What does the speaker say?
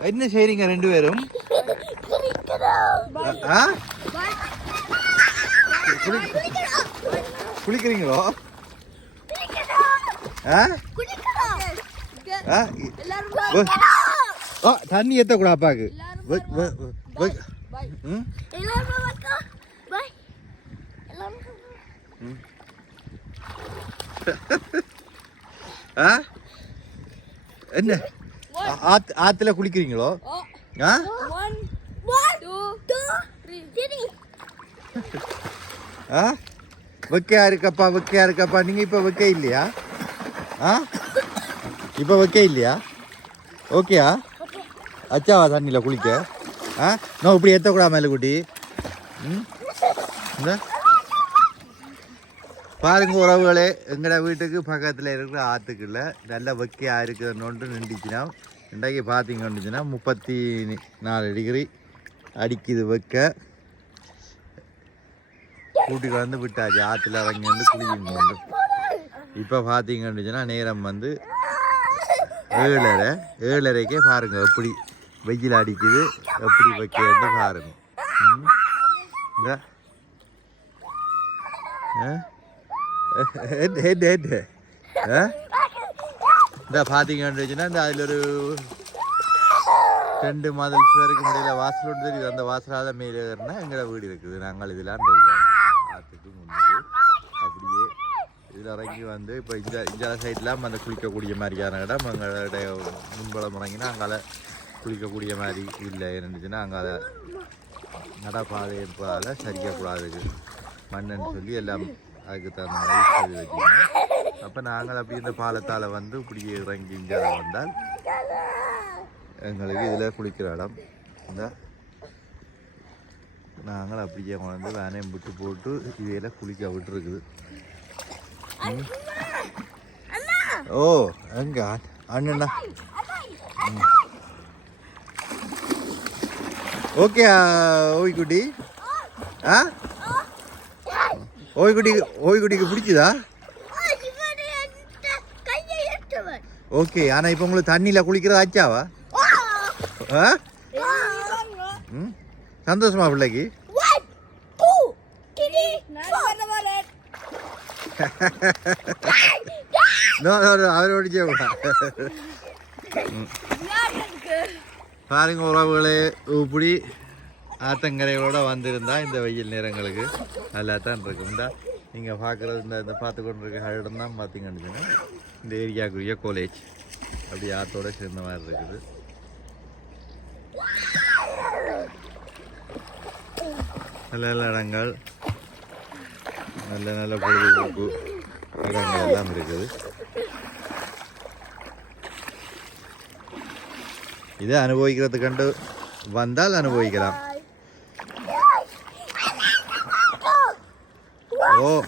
என்ன செய்றீங்க ரெண்டு பேரும்? குளிக்கிறீங்களோ? தண்ணி வ- ம்? ஆ? என்ன? ஆத்து ஆத்துல குளிக்கிறீங்களோ? ஆ? ஆ? வெக்கையா இருக்கப்பா வெக்கையா இருக்கப்பா. நீங்க இப்ப வெக்க இல்லையா? ஆ? இப்ப வெக்க இல்லையா? ஓகேயா? அச்சாவா தண்ணியில குளிக்க? ஆ? நான் இப்படி ஏற்றக்கூடாது மேலே குட்டி ம்? இந்த? பாருங்க உறவுகளே. எங்கட வீட்டுக்கு பக்கத்தில் இருக்கிற ஆற்றுக்குள்ள நல்ல வெக்கையாக இருக்குதுன்னு நின்றுச்சுன்னா இன்றைக்கு பார்த்தீங்கன்னுச்சுன்னா முப்பத்தி நாலு டிகிரி அடிக்குது வைக்க. கூட்டிட்டு வந்து விட்டாச்சு. ஆற்றுல இறங்கி வந்து குளிக்கிட்டு வந்து. இப்போ பார்த்தீங்கன்னுச்சுன்னா நேரம் வந்து ஏழரை. ஏழரைக்கே பாருங்க எப்படி வெயில் அடிக்குது எப்படி வைக்கிறது பாருங்கள் இந்த. ஆ? என்ன என்ன என்ன ஆ? இந்த பார்த்தீங்கன்னு இந்த அதில் ஒரு ரெண்டு மாதம் பேருக்கு முடியல வாசல் ஒன்று தெரியுது. அந்த வாசலாக மேலே ஏறினா எங்களோட வீடு இருக்குது. நாங்கள் இதெல்லாம் இருக்கோம் அப்படியே இதில் இறங்கி வந்து இப்போ இந்த இந்த சைட்லாம் அந்த குளிக்கக்கூடிய மாதிரியான இடம். எங்களுடைய முன்பலம் இறங்கினா அங்கால குளிக்கக்கூடிய மாதிரி இல்லை. இருந்துச்சுன்னா அங்கே அதை நடப்பாதை இருப்பதால் சரிக்கக்கூடாது. மண்ணுன்னு சொல்லி எல்லாம் அதுக்கு தகுந்த மாதிரி வச்சுக்கணும் அப்போ நாங்கள் அப்படி இந்த பாலத்தால் வந்து இப்படி இறங்கி இங்கே வந்தால் எங்களுக்கு இதில் குளிக்கிற இடம். இந்த நாங்கள் அப்படியே கொண்டு வேனையும் விட்டு போட்டு இதையில குளிக்க விட்டுருக்குது. ம். ஓ எங்க அண்ணா ஓகே ஓய்குட்டி. ஆ? ஓய்குட்டி ஓய்குட்டிக்கு பிடிக்குதா? ஓகே ஆனால் இப்போ உங்களுக்கு தண்ணியில் குளிக்கிறது ஆச்சாவா? சந்தோஷமா பிள்ளைக்கு? அவரோட பாருங்க உறவுகளே இப்படி ஆத்தங்கரைகளோட வந்திருந்தா இந்த வெயில் நேரங்களுக்கு நல்லா தான் இருக்கும். இந்த நீங்கள் பார்க்குறது இந்த இந்த பார்த்து கொண்டு இருக்க இடம் தான் பார்த்தீங்கன்னு இந்த ஏரியாக்குரிய காலேஜ் அப்படி ஆத்தோட சேர்ந்த மாதிரி இருக்குது நல்ல நல்ல இடங்கள் நல்ல நல்ல பொழுதுபோக்கு இடங்கள் எல்லாம் இருக்குது இதை அனுபவிக்கிறதுக்கண்டு வந்தால் அனுபவிக்கலாம் Oh.